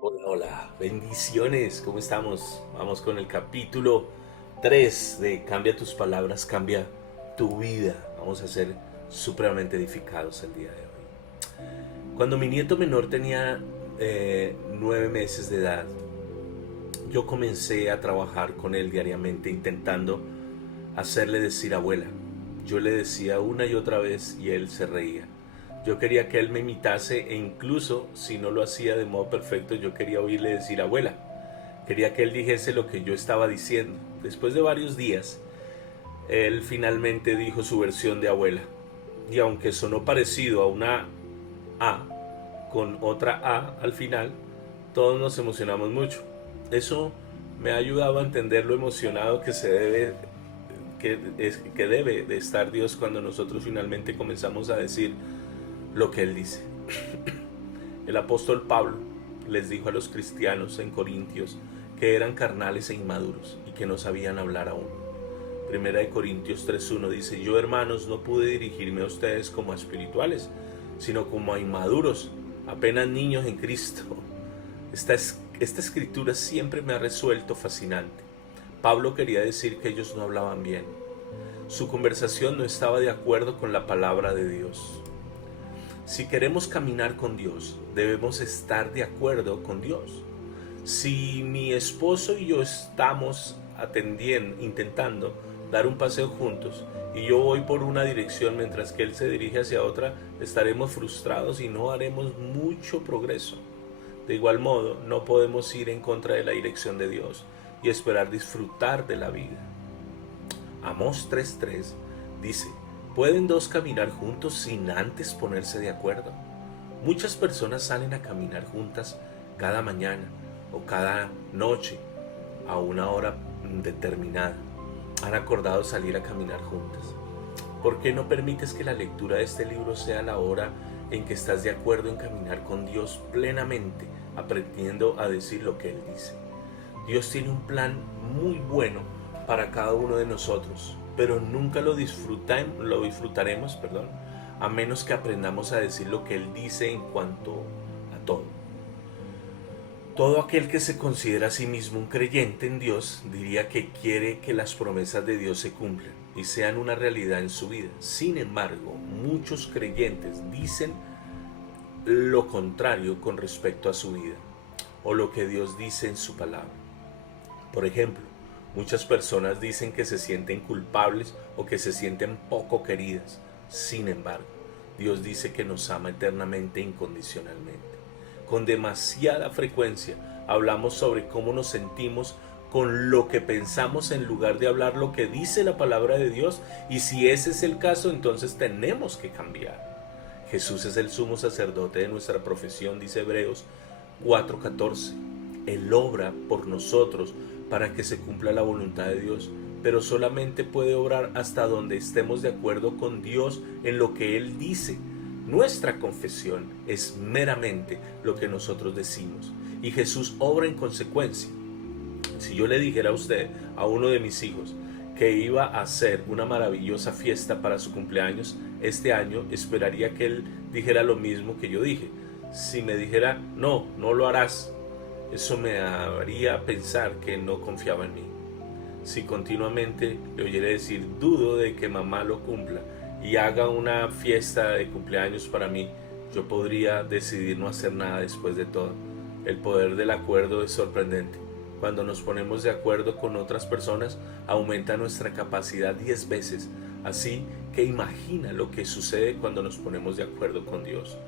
Hola, hola, bendiciones, ¿cómo estamos? Vamos con el capítulo 3 de Cambia tus palabras, cambia tu vida. Vamos a ser supremamente edificados el día de hoy. Cuando mi nieto menor tenía 9 meses de edad, yo comencé a trabajar con él diariamente intentando hacerle decir abuela. Yo le decía una y otra vez y él se reía. Yo quería que él me imitase e incluso si no lo hacía de modo perfecto, yo quería oírle decir abuela. Quería que él dijese lo que yo estaba diciendo. Después de varios días, él finalmente dijo su versión de abuela. Y aunque sonó parecido a una A con otra A al final, todos nos emocionamos mucho. Eso me ha ayudado a entender lo emocionado que debe de estar Dios cuando nosotros finalmente comenzamos a decir lo que Él dice. El apóstol Pablo les dijo a los cristianos en Corintios que eran carnales e inmaduros y que no sabían hablar aún. Primera de Corintios 3:1 dice: yo, hermanos, no pude dirigirme a ustedes como a espirituales, sino como a inmaduros, apenas niños en Cristo. Esta escritura siempre me ha resuelto fascinante. Pablo quería decir que ellos no hablaban bien. Su conversación no estaba de acuerdo con la palabra de Dios. Si queremos caminar con Dios, debemos estar de acuerdo con Dios. Si mi esposo y yo estamos intentando dar un paseo juntos y yo voy por una dirección mientras que él se dirige hacia otra, estaremos frustrados y no haremos mucho progreso. De igual modo, no podemos ir en contra de la dirección de Dios y esperar disfrutar de la vida. Amós 3:3 dice: ¿pueden dos caminar juntos sin antes ponerse de acuerdo? Muchas personas salen a caminar juntas cada mañana o cada noche a una hora determinada. Han acordado salir a caminar juntas. ¿Por qué no permites que la lectura de este libro sea la hora en que estás de acuerdo en caminar con Dios plenamente, aprendiendo a decir lo que Él dice? Dios tiene un plan muy bueno para cada uno de nosotros, pero nunca lo disfrutaremos, a menos que aprendamos a decir lo que Él dice en cuanto a todo. Todo aquel que se considera a sí mismo un creyente en Dios diría que quiere que las promesas de Dios se cumplan y sean una realidad en su vida. Sin embargo, muchos creyentes dicen lo contrario con respecto a su vida o lo que Dios dice en su palabra. Por ejemplo, muchas personas dicen que se sienten culpables o que se sienten poco queridas. Sin embargo, Dios dice que nos ama eternamente e incondicionalmente. Con demasiada frecuencia hablamos sobre cómo nos sentimos con lo que pensamos en lugar de hablar lo que dice la palabra de Dios, y si ese es el caso, entonces tenemos que cambiar. Jesús es el sumo sacerdote de nuestra profesión, dice Hebreos 4:14. Él obra por nosotros para que se cumpla la voluntad de Dios, pero solamente puede obrar hasta donde estemos de acuerdo con Dios en lo que Él dice. Nuestra confesión es meramente lo que nosotros decimos, y Jesús obra en consecuencia. Si yo le dijera a usted, a uno de mis hijos, que iba a hacer una maravillosa fiesta para su cumpleaños este año, esperaría que él dijera lo mismo que yo dije. Si me dijera, no, no lo harás, eso me haría pensar que no confiaba en mí. Si continuamente le oyera decir, dudo de que mamá lo cumpla y haga una fiesta de cumpleaños para mí, yo podría decidir no hacer nada después de todo. El poder del acuerdo es sorprendente. Cuando nos ponemos de acuerdo con otras personas, aumenta nuestra capacidad 10 veces. Así que imagina lo que sucede cuando nos ponemos de acuerdo con Dios.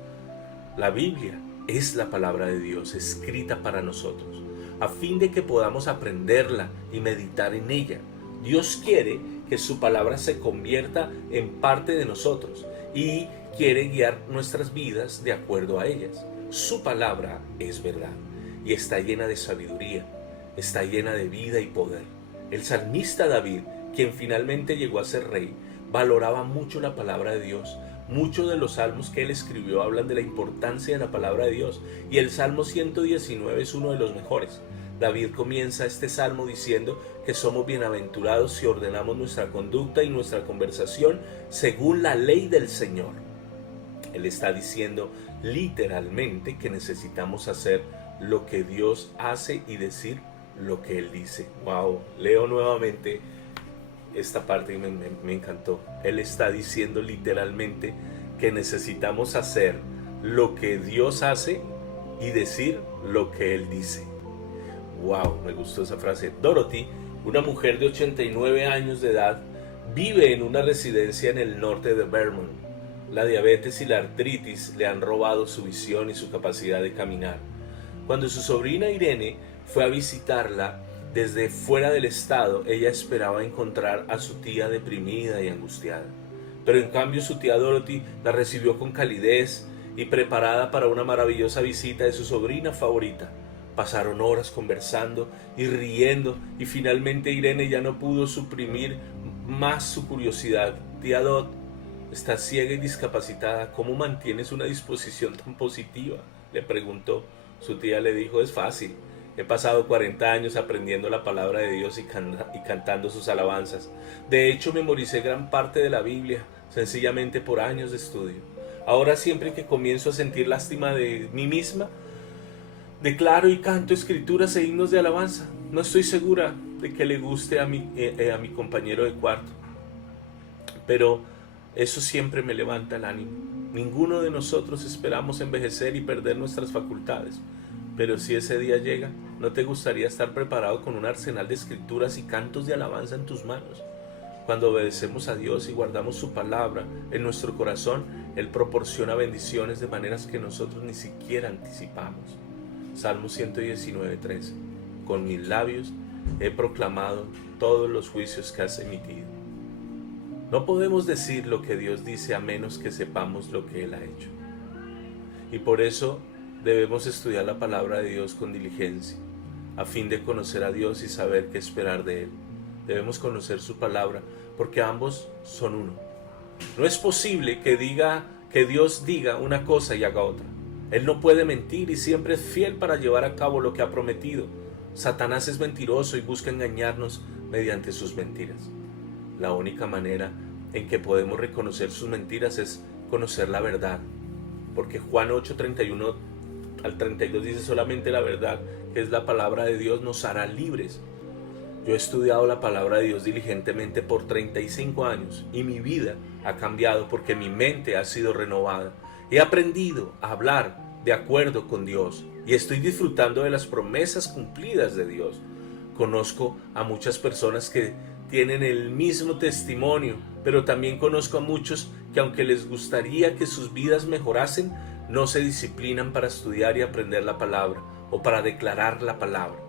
La Biblia es la palabra de Dios escrita para nosotros, a fin de que podamos aprenderla y meditar en ella. Dios quiere que su palabra se convierta en parte de nosotros y quiere guiar nuestras vidas de acuerdo a ellas. Su palabra es verdad y está llena de sabiduría, está llena de vida y poder. El salmista David, quien finalmente llegó a ser rey, valoraba mucho la palabra de Dios. Muchos de los salmos que él escribió hablan de la importancia de la palabra de Dios, y el Salmo 119 es uno de los mejores. David comienza este salmo diciendo que somos bienaventurados si ordenamos nuestra conducta y nuestra conversación según la ley del Señor. Él está diciendo literalmente que necesitamos hacer lo que Dios hace y decir lo que Él dice. Wow, leo nuevamente esta parte y me encantó. Él está diciendo literalmente que necesitamos hacer lo que Dios hace y decir lo que Él dice. Wow, me gustó esa frase. Dorothy, una mujer de 89 años de edad, vive en una residencia en el norte de Vermont. La diabetes y la artritis le han robado su visión y su capacidad de caminar. Cuando su sobrina Irene fue a visitarla desde fuera del estado, ella esperaba encontrar a su tía deprimida y angustiada. Pero en cambio su tía Dorothy la recibió con calidez y preparada para una maravillosa visita de su sobrina favorita. Pasaron horas conversando y riendo y finalmente Irene ya no pudo suprimir más su curiosidad. Tía Dot, estás ciega y discapacitada, ¿cómo mantienes una disposición tan positiva?, le preguntó. Su tía le dijo, es fácil, he pasado 40 años aprendiendo la palabra de Dios y cantando sus alabanzas. De hecho, memoricé gran parte de la Biblia, sencillamente por años de estudio. Ahora siempre que comienzo a sentir lástima de mí misma, declaro y canto escrituras e himnos de alabanza. No estoy segura de que le guste a mi compañero de cuarto, pero eso siempre me levanta el ánimo. Ninguno de nosotros esperamos envejecer y perder nuestras facultades, pero si ese día llega, ¿no te gustaría estar preparado con un arsenal de escrituras y cantos de alabanza en tus manos? Cuando obedecemos a Dios y guardamos su palabra en nuestro corazón, Él proporciona bendiciones de maneras que nosotros ni siquiera anticipamos. Salmo 119:13. Con mis labios he proclamado todos los juicios que has emitido. No podemos decir lo que Dios dice a menos que sepamos lo que Él ha hecho. Y por eso debemos estudiar la palabra de Dios con diligencia, a fin de conocer a Dios y saber qué esperar de Él. Debemos conocer su palabra, porque ambos son uno. No es posible que Dios diga una cosa y haga otra. Él no puede mentir y siempre es fiel para llevar a cabo lo que ha prometido. Satanás es mentiroso y busca engañarnos mediante sus mentiras. La única manera en que podemos reconocer sus mentiras es conocer la verdad, porque Juan 8:31 al 32 dice solamente la verdad, que es la palabra de Dios, nos hará libres. Yo he estudiado la palabra de Dios diligentemente por 35 años y mi vida ha cambiado porque mi mente ha sido renovada. He aprendido a hablar de acuerdo con Dios y estoy disfrutando de las promesas cumplidas de Dios. Conozco a muchas personas que tienen el mismo testimonio, pero también conozco a muchos que aunque les gustaría que sus vidas mejorasen, no se disciplinan para estudiar y aprender la palabra o para declarar la palabra.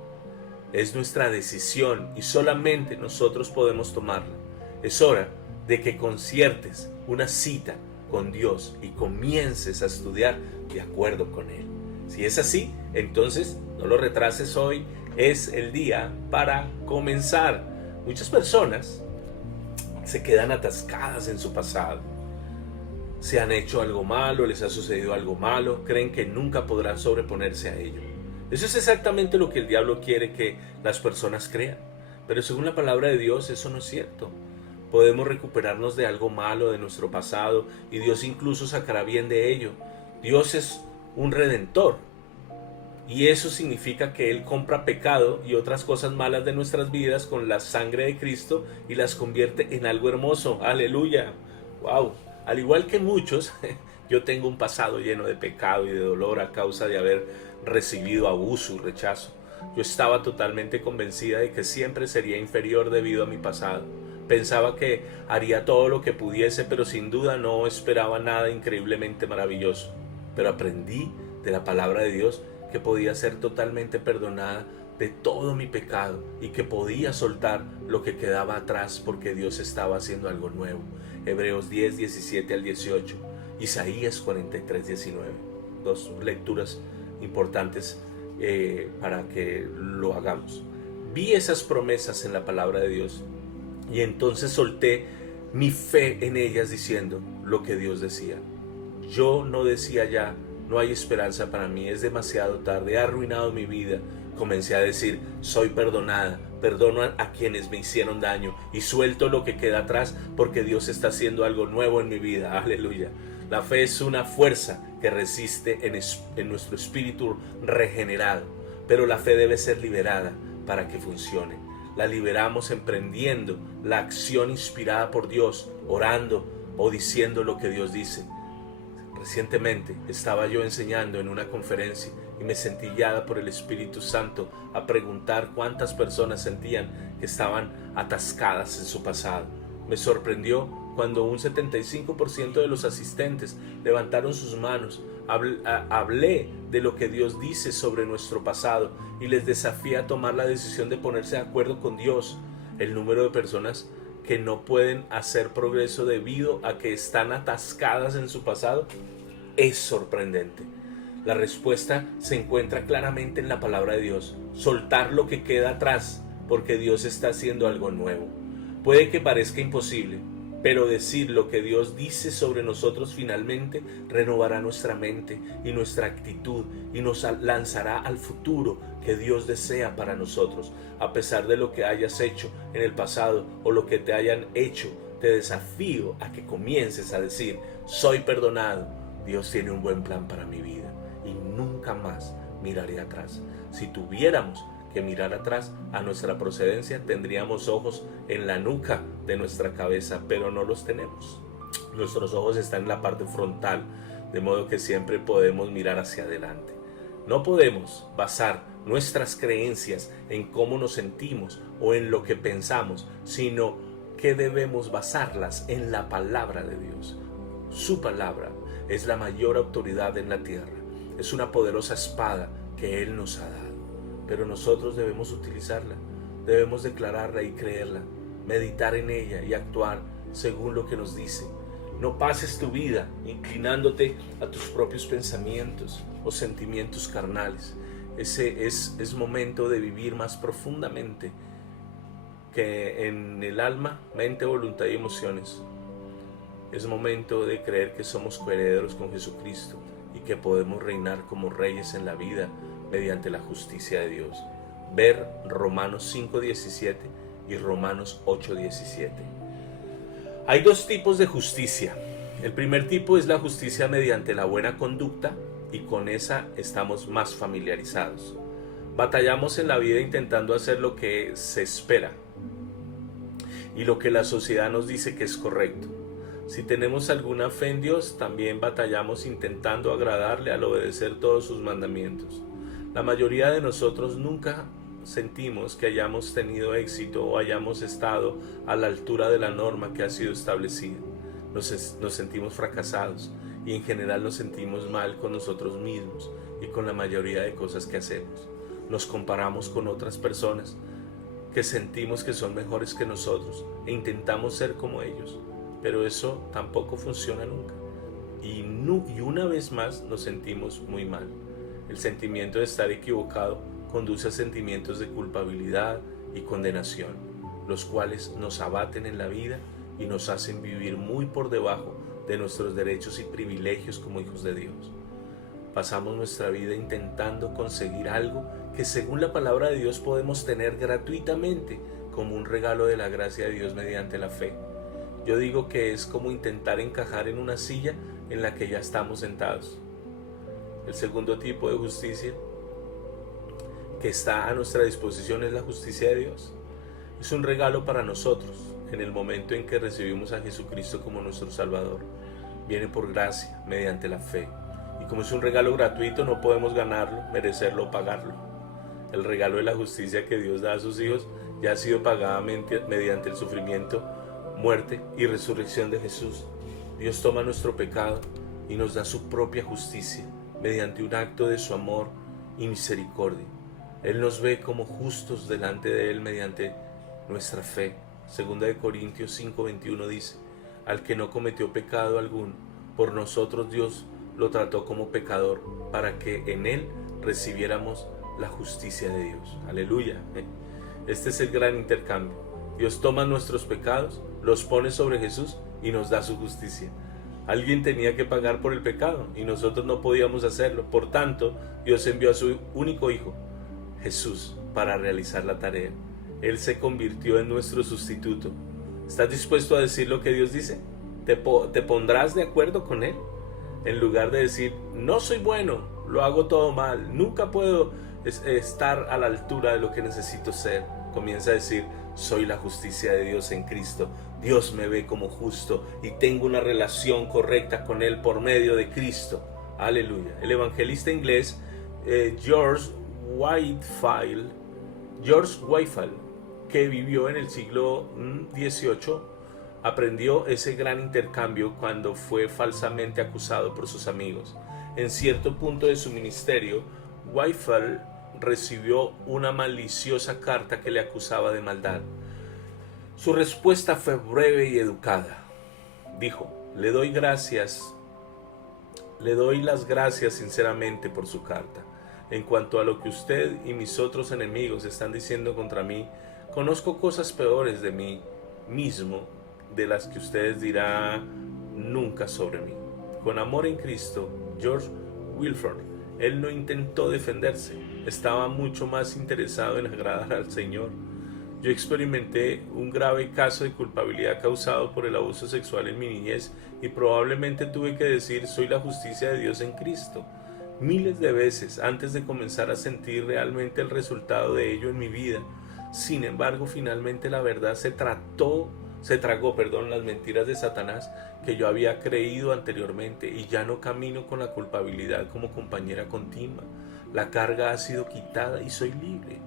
Es nuestra decisión y solamente nosotros podemos tomarla. Es hora de que conciertes una cita con Dios y comiences a estudiar de acuerdo con Él. Si es así, entonces no lo retrases hoy, es el día para comenzar. Muchas personas se quedan atascadas en su pasado. Se han hecho algo malo, les ha sucedido algo malo, creen que nunca podrán sobreponerse a ello. Eso es exactamente lo que el diablo quiere que las personas crean. Pero según la palabra de Dios, eso no es cierto. Podemos recuperarnos de algo malo de nuestro pasado y Dios incluso sacará bien de ello. Dios es un redentor. Y eso significa que Él compra pecado y otras cosas malas de nuestras vidas con la sangre de Cristo y las convierte en algo hermoso. ¡Aleluya! ¡Wow! Al igual que muchos, yo tengo un pasado lleno de pecado y de dolor a causa de haber recibido abuso y rechazo. Yo estaba totalmente convencida de que siempre sería inferior debido a mi pasado. Pensaba que haría todo lo que pudiese, pero sin duda no esperaba nada increíblemente maravilloso. Pero aprendí de la palabra de Dios que podía ser totalmente perdonada de todo mi pecado y que podía soltar lo que quedaba atrás porque Dios estaba haciendo algo nuevo. Hebreos 10, 17 al 18, Isaías 43, 19. Dos lecturas importantes para que lo hagamos. Vi esas promesas en la palabra de Dios y entonces solté mi fe en ellas diciendo lo que Dios decía. Yo no decía ya, no hay esperanza para mí, es demasiado tarde, he arruinado mi vida. Comencé a decir, soy perdonada, perdono a quienes me hicieron daño y suelto lo que queda atrás porque Dios está haciendo algo nuevo en mi vida. Aleluya. La fe es una fuerza que resiste en nuestro espíritu regenerado, pero la fe debe ser liberada para que funcione. La liberamos emprendiendo la acción inspirada por Dios, orando o diciendo lo que Dios dice. Recientemente estaba yo enseñando en una conferencia y me sentí guiada por el Espíritu Santo a preguntar cuántas personas sentían que estaban atascadas en su pasado. Me sorprendió cuando un 75% de los asistentes levantaron sus manos. Hablé de lo que Dios dice sobre nuestro pasado y les desafié a tomar la decisión de ponerse de acuerdo con Dios. El número de personas que no pueden hacer progreso debido a que están atascadas en su pasado es sorprendente. La respuesta se encuentra claramente en la palabra de Dios. Soltar lo que queda atrás, porque Dios está haciendo algo nuevo. Puede que parezca imposible, pero decir lo que Dios dice sobre nosotros finalmente renovará nuestra mente y nuestra actitud y nos lanzará al futuro que Dios desea para nosotros. A pesar de lo que hayas hecho en el pasado o lo que te hayan hecho, te desafío a que comiences a decir: soy perdonado, Dios tiene un buen plan para mi vida y nunca más miraré atrás. Si tuviéramos que mirar atrás a nuestra procedencia, tendríamos ojos en la nuca de nuestra cabeza, pero no los tenemos. Nuestros ojos están en la parte frontal, de modo que siempre podemos mirar hacia adelante. No podemos basar nuestras creencias en cómo nos sentimos o en lo que pensamos, sino que debemos basarlas en la palabra de Dios. Su palabra es la mayor autoridad en la tierra. Es una poderosa espada que Él nos ha dado. Pero nosotros debemos utilizarla, debemos declararla y creerla, meditar en ella y actuar según lo que nos dice. No pases tu vida inclinándote a tus propios pensamientos o sentimientos carnales. Ese es momento de vivir más profundamente que en el alma, mente, voluntad y emociones. Es momento de creer que somos coherederos con Jesucristo y que podemos reinar como reyes en la vida mediante la justicia de Dios. Ver Romanos 5:17 y Romanos 8:17. Hay dos tipos de justicia. El primer tipo es la justicia mediante la buena conducta, y con esa estamos más familiarizados. Batallamos en la vida intentando hacer lo que se espera y lo que la sociedad nos dice que es correcto. Si tenemos alguna fe en Dios, también batallamos intentando agradarle al obedecer todos sus mandamientos. La mayoría de nosotros nunca sentimos que hayamos tenido éxito o hayamos estado a la altura de la norma que ha sido establecida. Nos sentimos fracasados y en general nos sentimos mal con nosotros mismos y con la mayoría de cosas que hacemos. Nos comparamos con otras personas que sentimos que son mejores que nosotros e intentamos ser como ellos, pero eso tampoco funciona nunca. Y una vez más nos sentimos muy mal. El sentimiento de estar equivocado conduce a sentimientos de culpabilidad y condenación, los cuales nos abaten en la vida y nos hacen vivir muy por debajo de nuestros derechos y privilegios como hijos de Dios. Pasamos nuestra vida intentando conseguir algo que según la palabra de Dios podemos tener gratuitamente como un regalo de la gracia de Dios mediante la fe. Yo digo que es como intentar encajar en una silla en la que ya estamos sentados. El segundo tipo de justicia que está a nuestra disposición es la justicia de Dios. Es un regalo para nosotros en el momento en que recibimos a Jesucristo como nuestro Salvador. Viene por gracia, mediante la fe. Y como es un regalo gratuito, no podemos ganarlo, merecerlo o pagarlo. El regalo de la justicia que Dios da a sus hijos ya ha sido pagada mediante el sufrimiento, muerte y resurrección de Jesús. Dios toma nuestro pecado y nos da su propia justicia mediante un acto de su amor y misericordia. Él nos ve como justos delante de Él mediante nuestra fe. 2 Corintios 5:21 dice: al que no cometió pecado alguno, por nosotros Dios lo trató como pecador, para que en Él recibiéramos la justicia de Dios. Aleluya. Este es el gran intercambio. Dios toma nuestros pecados, los pone sobre Jesús y nos da su justicia. Alguien tenía que pagar por el pecado y nosotros no podíamos hacerlo. Por tanto, Dios envió a su único Hijo, Jesús, para realizar la tarea. Él se convirtió en nuestro sustituto. ¿Estás dispuesto a decir lo que Dios dice? ¿Te pondrás de acuerdo con Él? En lugar de decir, no soy bueno, lo hago todo mal, nunca puedo estar a la altura de lo que necesito ser, comienza a decir, soy la justicia de Dios en Cristo. Dios me ve como justo y tengo una relación correcta con Él por medio de Cristo. Aleluya. El evangelista inglés George Whitefield, que vivió en el siglo XVIII, aprendió ese gran intercambio cuando fue falsamente acusado por sus amigos. En cierto punto de su ministerio, Whitefield recibió una maliciosa carta que le acusaba de maldad. Su respuesta fue breve y educada. Dijo, le doy las gracias sinceramente por su carta. En cuanto a lo que usted y mis otros enemigos están diciendo contra mí, conozco cosas peores de mí mismo de las que ustedes dirán nunca sobre mí. Con amor en Cristo, George Wilford, él no intentó defenderse, estaba mucho más interesado en agradar al Señor. Yo experimenté un grave caso de culpabilidad causado por el abuso sexual en mi niñez y probablemente tuve que decir soy la justicia de Dios en Cristo miles de veces antes de comenzar a sentir realmente el resultado de ello en mi vida. Sin embargo, finalmente la verdad se tragó las mentiras de Satanás que yo había creído anteriormente y ya no camino con la culpabilidad como compañera continua. La carga ha sido quitada y soy libre.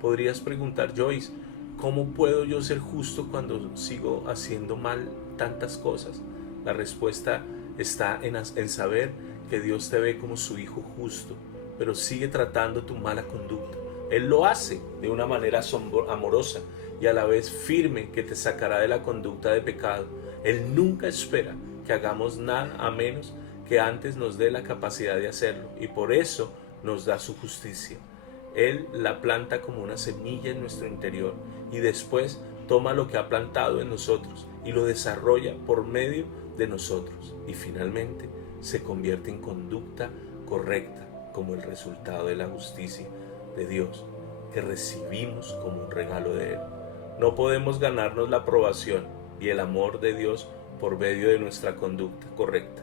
Podrías preguntar, Joyce, ¿cómo puedo yo ser justo cuando sigo haciendo mal tantas cosas? La respuesta está en saber que Dios te ve como su hijo justo, pero sigue tratando tu mala conducta. Él lo hace de una manera amorosa y a la vez firme que te sacará de la conducta de pecado. Él nunca espera que hagamos nada a menos que antes nos dé la capacidad de hacerlo y por eso nos da su justicia. Él la planta como una semilla en nuestro interior y después toma lo que ha plantado en nosotros y lo desarrolla por medio de nosotros y finalmente se convierte en conducta correcta como el resultado de la justicia de Dios que recibimos como un regalo de Él. No podemos ganarnos la aprobación y el amor de Dios por medio de nuestra conducta correcta,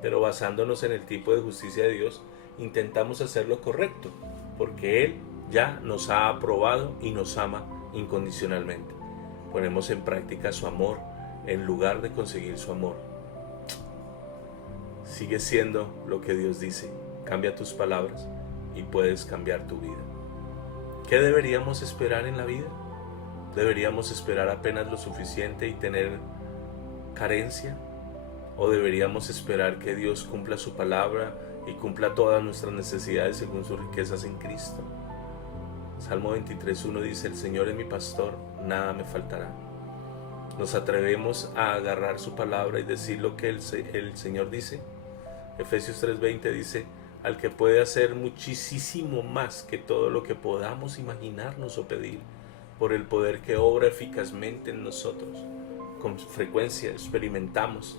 pero basándonos en el tipo de justicia de Dios, intentamos hacer lo correcto, porque Él ya nos ha aprobado y nos ama incondicionalmente. Ponemos en práctica su amor en lugar de conseguir su amor. Sigue siendo lo que Dios dice. Cambia tus palabras y puedes cambiar tu vida. ¿Qué deberíamos esperar en la vida? ¿Deberíamos esperar apenas lo suficiente y tener carencia? ¿O deberíamos esperar que Dios cumpla su palabra y cumpla todas nuestras necesidades según sus riquezas en Cristo? Salmo 23:1 dice, el Señor es mi pastor, nada me faltará. ¿Nos atrevemos a agarrar su palabra y decir lo que el Señor dice? Efesios 3:20 dice, al que puede hacer muchísimo más que todo lo que podamos imaginarnos o pedir, por el poder que obra eficazmente en nosotros. Con frecuencia experimentamos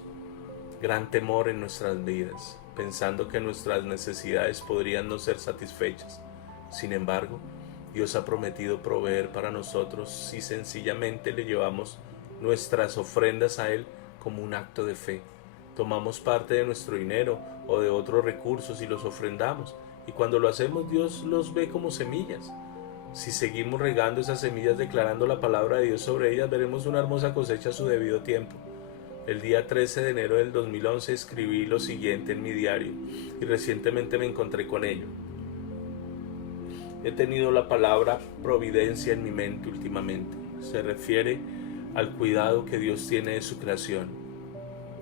gran temor en nuestras vidas, pensando que nuestras necesidades podrían no ser satisfechas. Sin embargo, Dios ha prometido proveer para nosotros si sencillamente le llevamos nuestras ofrendas a Él como un acto de fe. Tomamos parte de nuestro dinero o de otros recursos y los ofrendamos, y cuando lo hacemos Dios los ve como semillas. Si seguimos regando esas semillas declarando la palabra de Dios sobre ellas, veremos una hermosa cosecha a su debido tiempo. El día 13 de enero del 2011 escribí lo siguiente en mi diario y recientemente me encontré con ello. He tenido la palabra providencia en mi mente últimamente. Se refiere al cuidado que Dios tiene de su creación.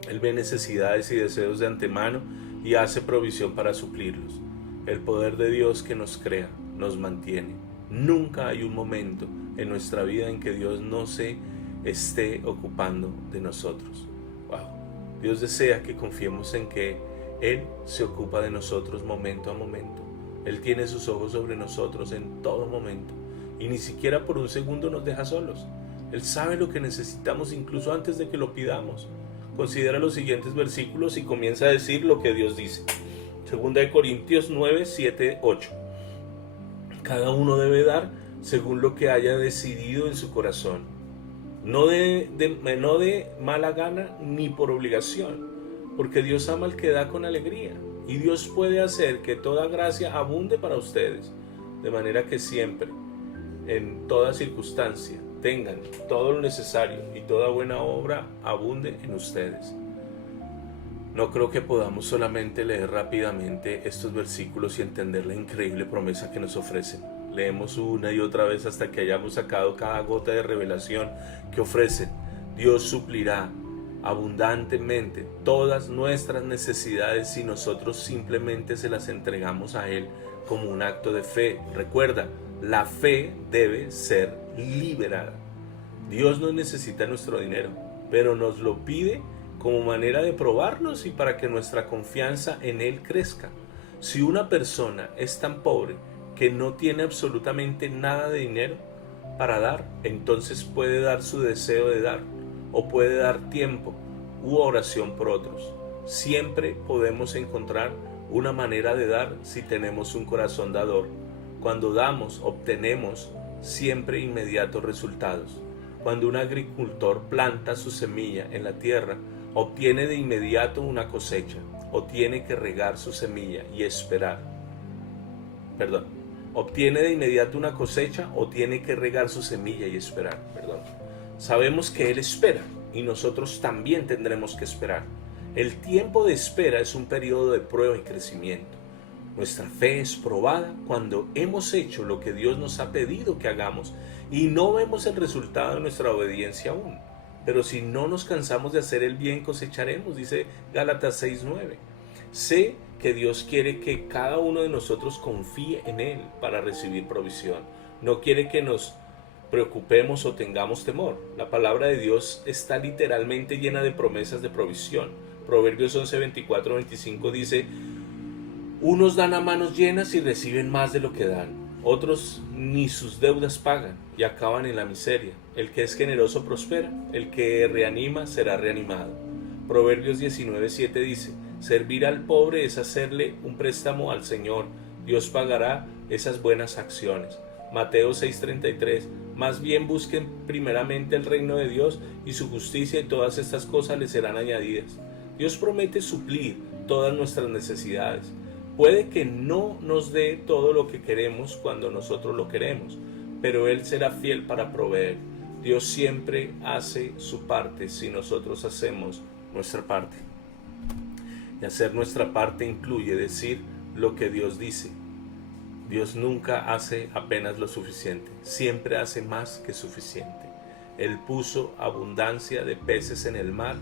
Él ve necesidades y deseos de antemano y hace provisión para suplirlos. El poder de Dios que nos crea, nos mantiene. Nunca hay un momento en nuestra vida en que Dios no se esté ocupando de nosotros. Wow. Dios desea que confiemos en que Él se ocupa de nosotros momento a momento. Él tiene sus ojos sobre nosotros en todo momento y ni siquiera por un segundo nos deja solos. Él sabe lo que necesitamos incluso antes de que lo pidamos. Considera los siguientes versículos y comienza a decir lo que Dios dice. 2 Corintios 9, 7, 8. Cada uno debe dar según lo que haya decidido en su corazón, no de mala gana ni por obligación, porque Dios ama al que da con alegría, y Dios puede hacer que toda gracia abunde para ustedes, de manera que siempre, en toda circunstancia, tengan todo lo necesario y toda buena obra abunde en ustedes. No creo que podamos solamente leer rápidamente estos versículos y entender la increíble promesa que nos ofrecen. Leemos una y otra vez hasta que hayamos sacado cada gota de revelación que ofrecen. Dios suplirá abundantemente todas nuestras necesidades si nosotros simplemente se las entregamos a Él como un acto de fe. Recuerda, la fe debe ser liberada. Dios no necesita nuestro dinero, pero nos lo pide como manera de probarnos y para que nuestra confianza en Él crezca. Si una persona es tan pobre que no tiene absolutamente nada de dinero para dar, entonces puede dar su deseo de dar, o puede dar tiempo u oración por otros. Siempre podemos encontrar una manera de dar si tenemos un corazón dador. Cuando damos, obtenemos siempre inmediatos resultados. Cuando un agricultor planta su semilla en la tierra, obtiene de inmediato una cosecha, o tiene que regar su semilla y esperar. Obtiene de inmediato una cosecha o tiene que regar su semilla y esperar. Sabemos que Él espera y nosotros también tendremos que esperar. El tiempo de espera es un periodo de prueba y crecimiento. Nuestra fe es probada cuando hemos hecho lo que Dios nos ha pedido que hagamos y no vemos el resultado de nuestra obediencia aún. Pero si no nos cansamos de hacer el bien, cosecharemos, dice Gálatas 6:9. Sé que Dios quiere que cada uno de nosotros confíe en Él para recibir provisión. No quiere que nos preocupemos o tengamos temor. La palabra de Dios está literalmente llena de promesas de provisión. Proverbios 11:24-25 dice: unos dan a manos llenas y reciben más de lo que dan. Otros ni sus deudas pagan y acaban en la miseria. El que es generoso prospera, el que reanima será reanimado. Proverbios 19:7 dice: servir al pobre es hacerle un préstamo al Señor. Dios pagará esas buenas acciones. Mateo 6:33: más bien busquen primeramente el reino de Dios y su justicia, y todas estas cosas les serán añadidas. Dios promete suplir todas nuestras necesidades. Puede que no nos dé todo lo que queremos cuando nosotros lo queremos, pero Él será fiel para proveer. Dios siempre hace su parte si nosotros hacemos nuestra parte. Y hacer nuestra parte incluye decir lo que Dios dice. Dios nunca hace apenas lo suficiente, siempre hace más que suficiente. Él puso abundancia de peces en el mar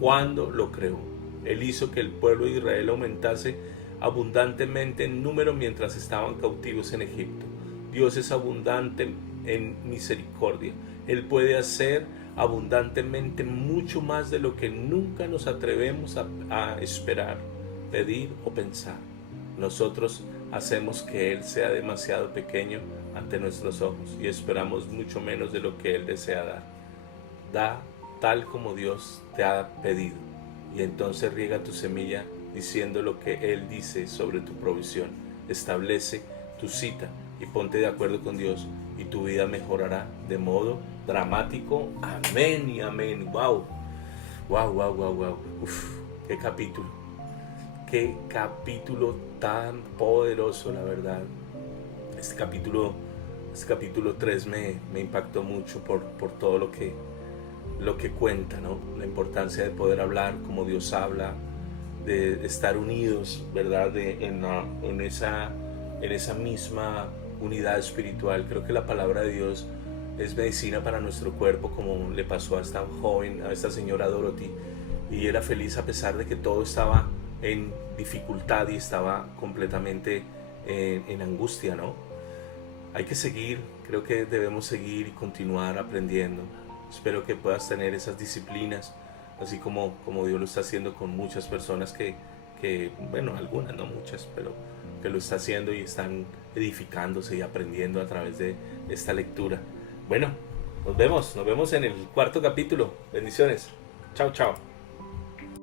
cuando lo creó. Él hizo que el pueblo de Israel aumentase abundantemente en número mientras estaban cautivos en Egipto. Dios es abundante en misericordia. Él puede hacer abundantemente mucho más de lo que nunca nos atrevemos a esperar, pedir o pensar. Nosotros hacemos que Él sea demasiado pequeño ante nuestros ojos y esperamos mucho menos de lo que Él desea dar. Da tal como Dios te ha pedido y entonces riega tu semilla diciendo lo que Él dice sobre tu provisión. Establece tu cita y ponte de acuerdo con Dios y tu vida mejorará de modo dramático. Amén y amén. Wow. Uf, qué capítulo tan poderoso, la verdad. Este capítulo 3 me impactó mucho por todo lo que cuenta, ¿no? La importancia de poder hablar como Dios habla, de estar unidos, ¿verdad? En esa misma unidad espiritual. Creo que la palabra de Dios es medicina para nuestro cuerpo, como le pasó a esta joven, a esta señora Dorothy, y era feliz a pesar de que todo estaba en dificultad y estaba completamente en angustia, ¿no? Hay que seguir, creo que debemos seguir y continuar aprendiendo. Espero que puedas tener esas disciplinas, así como Dios lo está haciendo con muchas personas que bueno, algunas, no muchas, pero que lo está haciendo y están edificándose y aprendiendo a través de esta lectura. Bueno, nos vemos en el 4º capítulo. Bendiciones. Chao, chao.